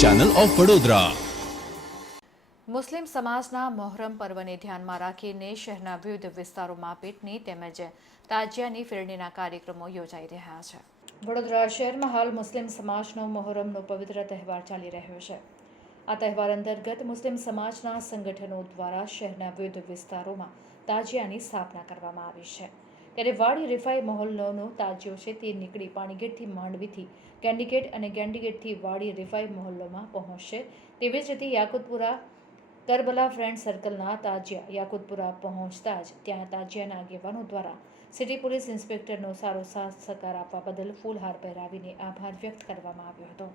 Channel of Vadodara. મુસ્લિમ સમાજના મોહરમ પર્વને ધ્યાનમાં રાખીને શહેરના વિવિધ વિસ્તારોમાં પીટની તેમજ તાજિયાની ફેરણીના કાર્યક્રમો યોજાઈ રહ્યા છે। વડોદરા શહેરમાં હાલ મુસ્લિમ સમાજનો મોહરમનો પવિત્ર તહેવાર ચાલી રહ્યો છે। આ તહેવાર અંતર્ગત મુસ્લિમ સમાજના સંગઠનો દ્વારા શહેરના વિવિધ વિસ્તારોમાં તાજિયાની સ્થાપના કરવામાં આવી છે। ત્યારે વાડી રિફાઈ મહોલ્લોનો તાજિયો છે તે નીકળી પાણીગેટથી માંડવીથી ગેન્ડીગેટ અને ગેન્ડીગેટથી વાડી રિફાઈ મહોલ્લોમાં પહોંચશે। તેવી જ રીતે યાકુતપુરા કરબલા ફ્રેન્ડ સર્કલના તાજિયા યાકુતપુરા પહોંચતા જ ત્યાં તાજિયાના આગેવાનો દ્વારા સિટી પોલીસ ઇન્સ્પેક્ટરનો સારો સાથ સહકાર આપવા બદલ ફૂલહાર પહેરાવીને આભાર વ્યક્ત કરવામાં આવ્યો હતો।